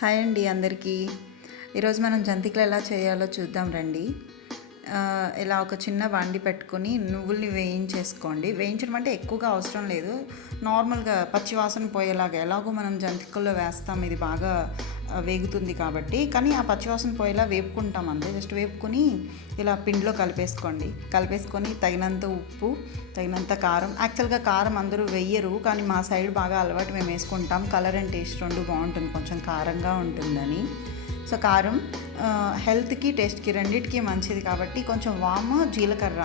Hi అండి అందరికీ. ఈరోజు మనం జంతికలు ఎలా చేయాలో చూద్దాం రండి. ఇలా ఒక చిన్న బాండి పెట్టుకొని నువ్వుల్ని వేయించేసుకోండి. వేయించడం అంటే ఎక్కువగా అవసరం లేదు, నార్మల్గా పచ్చి వాసన పోయేలాగా. ఎలాగో మనం జంతికల్లో వేస్తాం, ఇది బాగా వేగుతుంది కాబట్టి. కానీ ఆ పచ్చివాసన పోయేలా వేపుకుంటాం అంతే. జస్ట్ వేపుకొని ఇలా పిండిలో కలిపేసుకొని తగినంత ఉప్పు, తగినంత కారం. యాక్చువల్గా కారం అందరూ వెయ్యరు, కానీ మా సైడ్ బాగా అలవాటు, మేము వేసుకుంటాం. కలర్ అండ్ టేస్ట్ రెండు బాగుంటుంది, కొంచెం కారంగా ఉంటుందని. సో కారం హెల్త్కి టేస్ట్కి రెండింటికి మంచిది కాబట్టి కొంచెం జీలకర్ర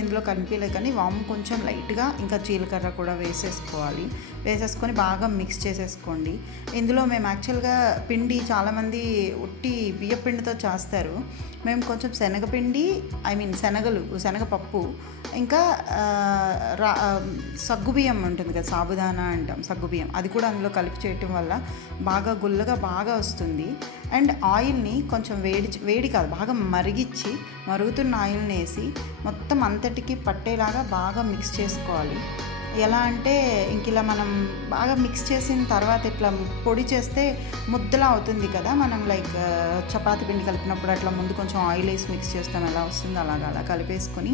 ఇందులో కనిపించలేదు, కానీ కొంచెం లైట్గా ఇంకా జీలకర్ర కూడా వేసేసుకొని బాగా మిక్స్ చేసేసుకోండి. ఇందులో మేము యాక్చువల్గా పిండి చాలామంది ఉట్టి బియ్య పిండితో చేస్తారు. మేము కొంచెం శనగపిండి, శనగపప్పు, ఇంకా సగ్గుబియ్యం ఉంటుంది కదా, సాబుదానా అంటాం, సగ్గుబియ్యం, అది కూడా అందులో కలిపి చేయటం వల్ల బాగా గుల్లగా బాగా వస్తుంది. అండ్ ఆయిల్ని కొంచెం వేడి కాదు, బాగా మరుగుతున్న ఆయిల్ని వేసి మొత్తం అంతటికి పట్టేలాగా బాగా మిక్స్ చేసుకోవాలి. ఎలా అంటే ఇలా మనం బాగా మిక్స్ చేసిన తర్వాత ఇట్లా పొడి చేస్తే ముద్దలా అవుతుంది కదా, మనం లైక్ చపాతీ పిండి కలిపినప్పుడు అట్లా ముందు కొంచెం ఆయిల్ వేసి మిక్స్ చేస్తాం, ఎలా వస్తుంది అలా కలిపేసుకొని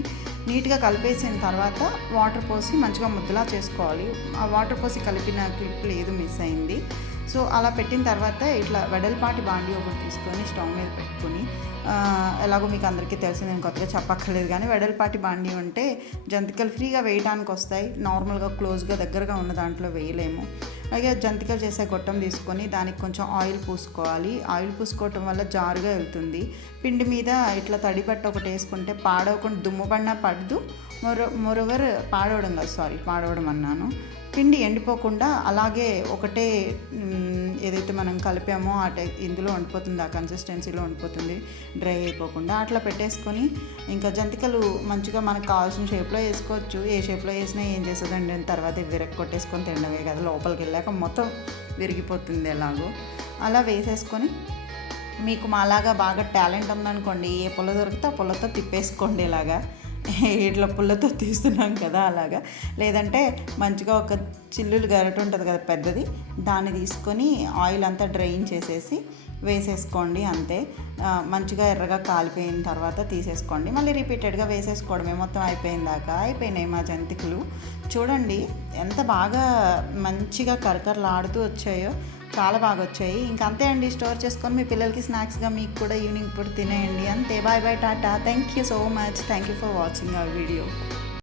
నీట్గా కలిపేసిన తర్వాత వాటర్ పోసి మంచిగా ముద్దలా చేసుకోవాలి. ఆ వాటర్ పోసి కలిపిన క్లిప్ లేదు, మిస్ అయింది. సో అలా పెట్టిన తర్వాత ఇట్లా వెడల్పాటి బాండి ఒకటి తీసుకొని స్టవ్ మీద పెట్టుకొని, ఎలాగో మీకు అందరికీ తెలిసి నేను కొత్తగా చెప్పక్కర్లేదు, కానీ వెడల్పాటి బాండి ఉంటే జంతికలు ఫ్రీగా వేయడానికి వస్తాయి. నార్మల్గా క్లోజ్గా దగ్గరగా ఉన్న దాంట్లో వేయలేము. అలాగే జంతికలు చేసే గొట్టం తీసుకొని దానికి కొంచెం ఆయిల్ పూసుకోవాలి. ఆయిల్ పూసుకోవటం వల్ల జారుగా వెళ్తుంది. పిండి మీద ఇట్లా తడిబట్ట ఒకటి వేసుకుంటే పాడవకుండా, దుమ్ము పడినా పడదు. మోరోవర్ పాడవడం అన్నాను, పిండి ఎండిపోకుండా అలాగే ఒకటే ఏదైతే మనం కలిపామో ఇందులో ఉండిపోతుంది, ఆ కన్సిస్టెన్సీలో ఉండిపోతుంది, డ్రై అయిపోకుండా. అట్లా పెట్టేసుకొని ఇంకా జంతికలు మంచిగా మనకు కావాల్సిన షేప్లో వేసుకోవచ్చు. ఏ షేప్లో వేసినా ఏం చేస్తుందండి, తర్వాత కొట్టేసుకొని తినడమే కదా, లోపలికి వెళ్ళాక మొత్తం విరిగిపోతుంది. ఎలాగో అలా వేసేసుకొని, మీకు మాలాగా బాగా టాలెంట్ ఉందనుకోండి, ఏ పుల్ల దొరికితే ఆ పుల్లతో తిప్పేసుకోండి. ఇలాగా ఇట్లా పుల్లతో తీస్తున్నాం కదా అలాగా. లేదంటే మంచిగా ఒక చిల్లులు గరిటె ఉంటుంది కదా పెద్దది, దాన్ని తీసుకొని ఆయిల్ అంతా డ్రైన్ చేసేసి వేసేసుకోండి అంతే. మంచిగా ఎర్రగా కాలిపోయిన తర్వాత తీసేసుకోండి. మళ్ళీ రిపీటెడ్గా వేసేసుకోవడమే. మొత్తం అయిపోయినాయి మా జంతికలు. చూడండి ఎంత బాగా మంచిగా కరకరలాడుతూ వచ్చాయో, చాలా బాగా వచ్చాయి. ఇంకంతే అండి, స్టోర్ చేసుకొని మీ పిల్లలకి స్నాక్స్గా మీకు కూడా ఈవినింగ్ ఇప్పుడు తినేయండి. అంతే. Bye tata. Thank you so much. Thank you for watching our video.